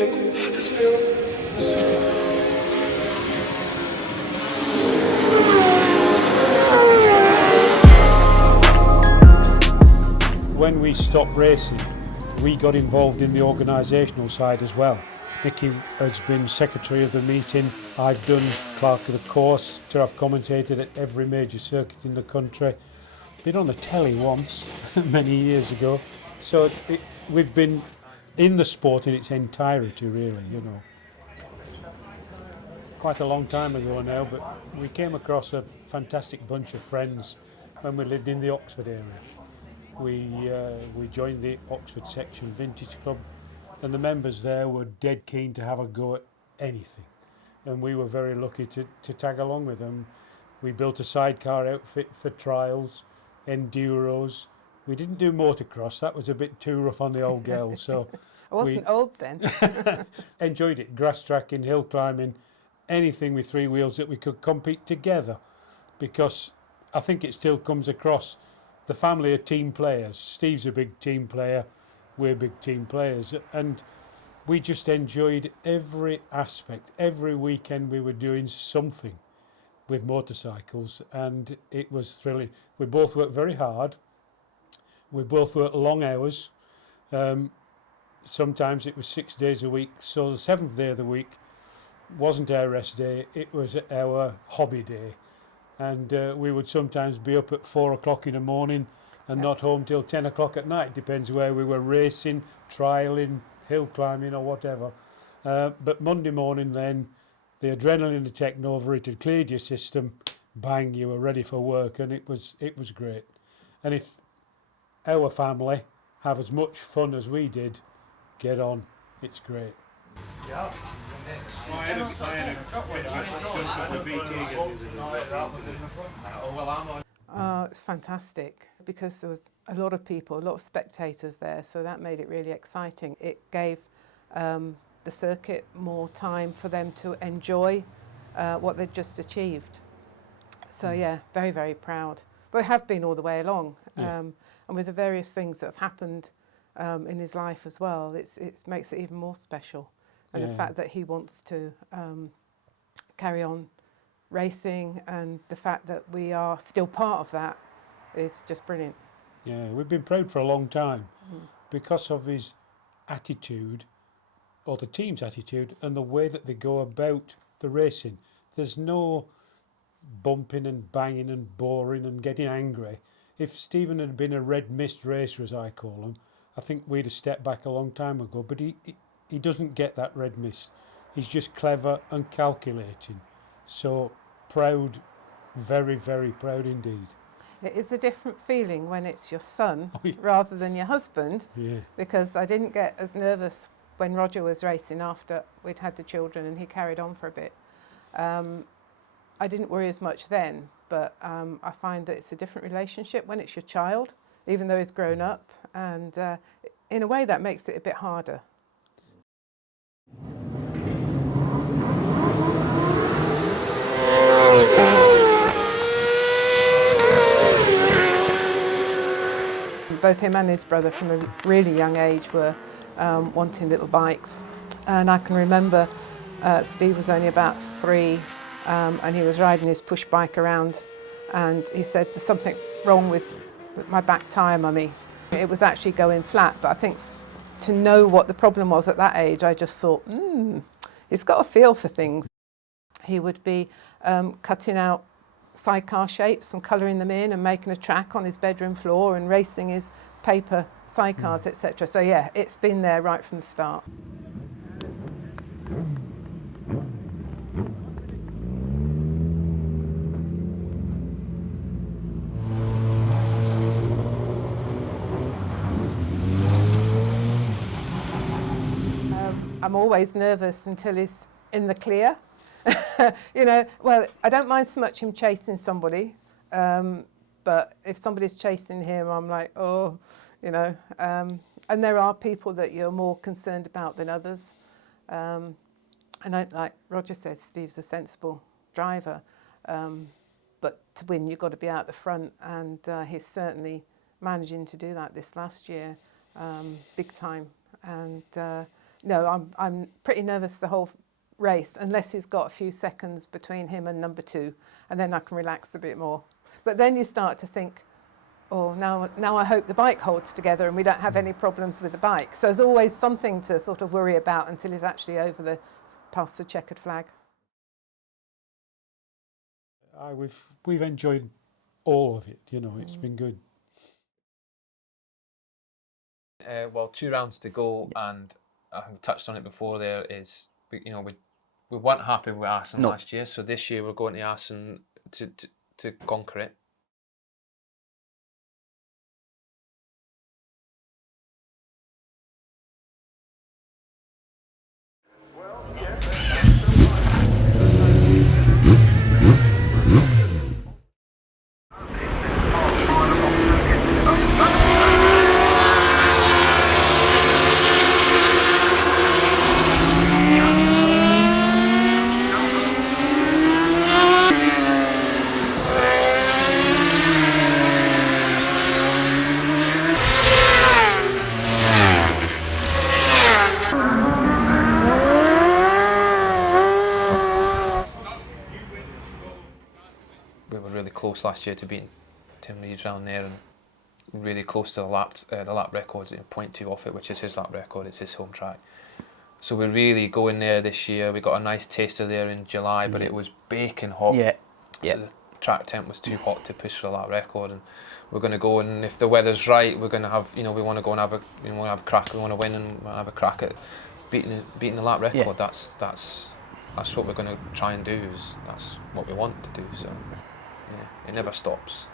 When we stopped racing, we got involved in the organisational side as well. Nicky has been secretary of the meeting. I've done clerk of the course. I've commentated at every major circuit in the country. Been on the telly once, many years ago. So we've been in the sport in its entirety, really, you know. Quite a long time ago now, but we came across a fantastic bunch of friends when we lived in the Oxford area. We joined the Oxford Section Vintage Club, and the members there were dead keen to have a go at anything, and we were very lucky to tag along with them. We built a sidecar outfit for trials, enduros. We didn't do motocross, that was a bit too rough on the old girls, so I wasn't old then. enjoyed it, grass tracking, hill climbing, anything with three wheels that we could compete together, because I think it still comes across the family of team players. Steve's a big team player, we're big team players, and we just enjoyed every aspect. Every weekend we were doing something with motorcycles, and it was thrilling. We both worked very hard, we both worked long hours. Sometimes it was 6 days a week, so the 7th day of the week wasn't our rest day, it was our hobby day. And we would sometimes be up at 4 o'clock in the morning and not home till 10 o'clock at night. Depends where we were racing, trialling, hill climbing or whatever. But Monday morning then, the adrenaline had taken over, it had cleared your system, bang, you were ready for work, and it was great. And if our family have as much fun as we did, get on, it's great. Yeah. It's fantastic because there was a lot of spectators there, so that made it really exciting. It gave the circuit more time for them to enjoy what they'd just achieved. So yeah, very, very proud. But we have been all the way along, and with the various things that have happened in his life as well, it makes it even more special. And the fact that he wants to carry on racing, and the fact that we are still part of that is just brilliant. Yeah, we've been proud for a long time because of his attitude, or the team's attitude, and the way that they go about the racing. There's no bumping and banging and boring and getting angry. If Stephen had been a red mist racer, as I call him, I think we'd have stepped back a long time ago, but he doesn't get that red mist. He's just clever and calculating. So proud, very, very proud indeed. It is a different feeling when it's your son rather than your husband, because I didn't get as nervous when Roger was racing after we'd had the children and he carried on for a bit. I didn't worry as much then, but I find that it's a different relationship when it's your child, even though he's grown up, and in a way that makes it a bit harder. Both him and his brother from a really young age were wanting little bikes, and I can remember Steve was only about 3 and he was riding his push bike around, and he said, "There's something wrong with my back tyre, Mummy." It was actually going flat, but I think to know what the problem was at that age, I just thought, he's got a feel for things. He would be cutting out sidecar shapes and colouring them in and making a track on his bedroom floor and racing his paper sidecars, etc. So yeah, it's been there right from the start. I'm always nervous until he's in the clear. You know, well, I don't mind so much him chasing somebody, but if somebody's chasing him, I'm like, oh, you know. And there are people that you're more concerned about than others. And like Roger said, Steve's a sensible driver, but to win, you've got to be out the front, and he's certainly managing to do that this last year, big time. And No, I'm pretty nervous the whole race, unless he's got a few seconds between him and number 2, and then I can relax a bit more. But then you start to think, oh, now I hope the bike holds together and we don't have any problems with the bike. So there's always something to sort of worry about until he's actually past the checkered flag. We've enjoyed all of it, you know, it's been good. Well, 2 rounds to go, and I touched on it before. There is, we weren't happy with Assen last year, so this year we're going to Assen to conquer it. We were really close last year to beating Tim Reeves round there, and really close to the lap record, 0.2 off it, which is his lap record. It's his home track. So we're really going there this year. We got a nice taster there in July, but it was baking hot. Yeah. So the track temp was too hot to push for the lap record, and we're going to go, and if the weather's right, we're going to have, we want to go and have a crack. We want to win and have a crack at beating the lap record. Yeah. That's what we're going to try and do. That's what we want to do. So yeah, it never stops.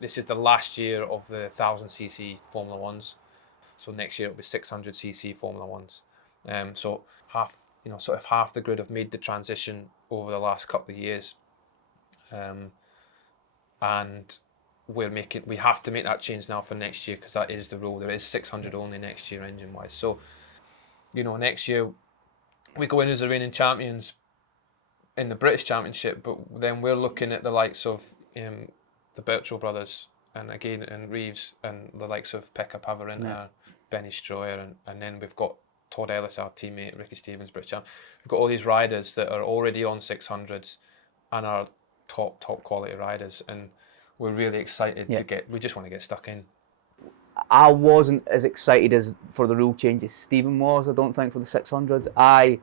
This is the last year of the 1000cc Formula Ones, so next year it'll be 600cc Formula Ones. So half the grid have made the transition over the last couple of years, and we have to make that change now for next year, because that is the rule. There is 600 only next year engine wise. So next year we go in as the reigning champions in the British Championship, but then we're looking at the likes of the Birchall brothers, and Reeves, and the likes of Pekka Pavarinta, Benny Stroyer, and then we've got Todd Ellis, our teammate, Ricky Stevens, British champ. We've got all these riders that are already on 600s and are top quality riders, and we're really excited we just want to get stuck in. I wasn't as excited as for the rule change as Stephen was, I don't think, for the 600s. I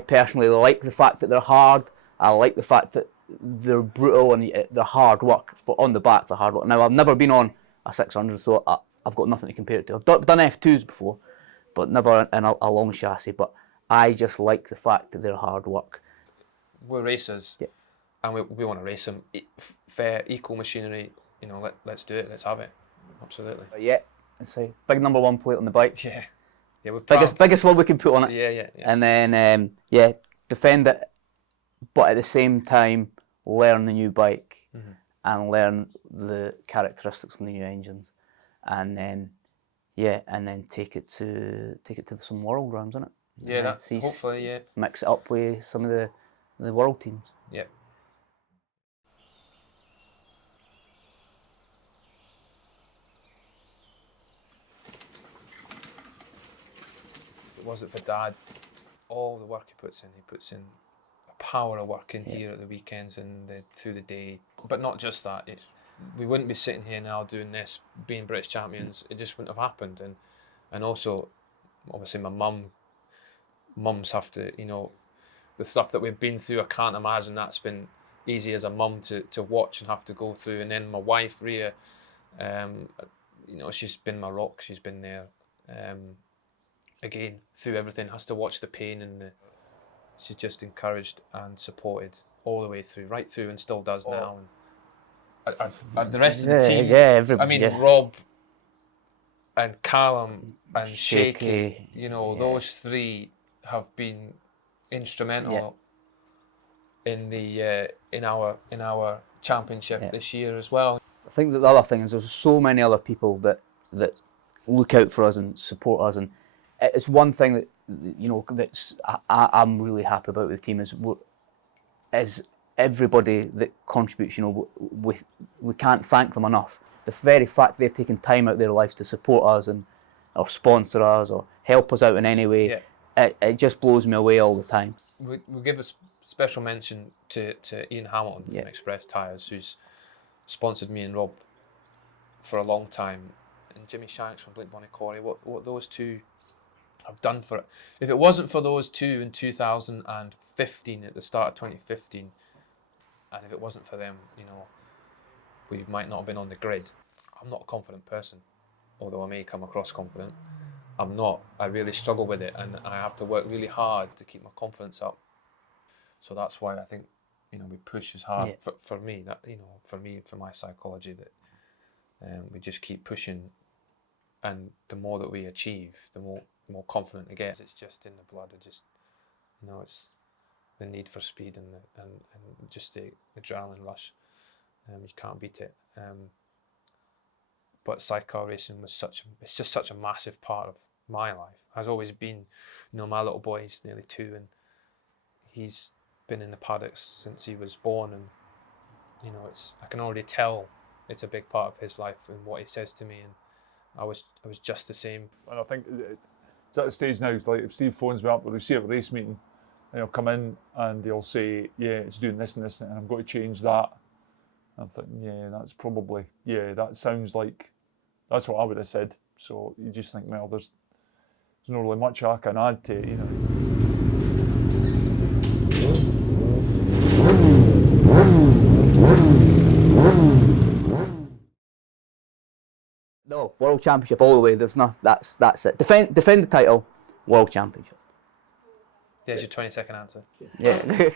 personally like the fact that they're hard. I like the fact that they're brutal and they're hard work, but on the back they're hard work. Now, I've never been on a 600, so I've got nothing to compare it to. I've done F2s before, but never in a long chassis, but I just like the fact that they're hard work. We're racers, and we want to race them. Fair, equal machinery, let's do it, let's have it. Absolutely. Yeah, it's a big number 1 plate on the bike. Yeah, we're proud. Biggest one we can put on it. Yeah. And then, defend it, but at the same time, learn the new bike and learn the characteristics from the new engines, and then take it to some world rounds, isn't it? Yeah, that's hopefully mix it up with some of the world teams. Yeah. Was it for Dad? All the work he puts in a power of work in here at the weekends and through the day. But not just that. We wouldn't be sitting here now doing this, being British champions. It just wouldn't have happened. And also, obviously, my mums have to, the stuff that we've been through. I can't imagine that's been easy as a mum to watch and have to go through. And then my wife, Ria, she's been my rock. She's been there. Again, through everything, has to watch the pain, and she's just encouraged and supported all the way through, right through, and still does now. And the rest of the team, everybody. Rob and Callum and Shaky, those three have been instrumental in our championship this year as well. I think that the other thing is there's so many other people that look out for us and support us, and it's one thing that you know, that's I'm really happy about with the team is everybody that contributes. You know, we can't thank them enough. The very fact they've taken time out of their lives to support us and or sponsor us or help us out in any way, it just blows me away all the time. We give a special mention to Ian Hamilton from Express Tyres, who's sponsored me and Rob for a long time, and Jimmy Shanks from Blackburn Quarry. What those two have done for it. If it wasn't for those two in 2015, at the start of 2015, and if it wasn't for them, you know, we might not have been on the grid. I'm not a confident person, although I may come across confident. I'm not. I really struggle with it, and I have to work really hard to keep my confidence up. So that's why I think, you know, we push as hard for me. That, you know, for me, for my psychology, that we just keep pushing, and the more that we achieve, the more confident it gets. It's just in the blood. It just, you know, it's the need for speed and just the adrenaline rush. You can't beat it. But sidecar racing was it's just such a massive part of my life. Has always been, you know, my little boy, he's nearly 2, and he's been in the paddocks since he was born, and, you know, I can already tell it's a big part of his life and what he says to me, and I was just the same. And I think it's at the stage now, it's like if Steve phones me up, or we see at a race meeting, and he'll come in and he'll say, yeah, it's doing this and this, and I'm going to change that. I'm thinking, yeah, that's probably, that sounds like, that's what I would have said. So you just think, well, there's not really much I can add to it, you know. No, World Championship all the way. There's not. That's it. Defend the title, World Championship. There's your 20-second answer. Yeah.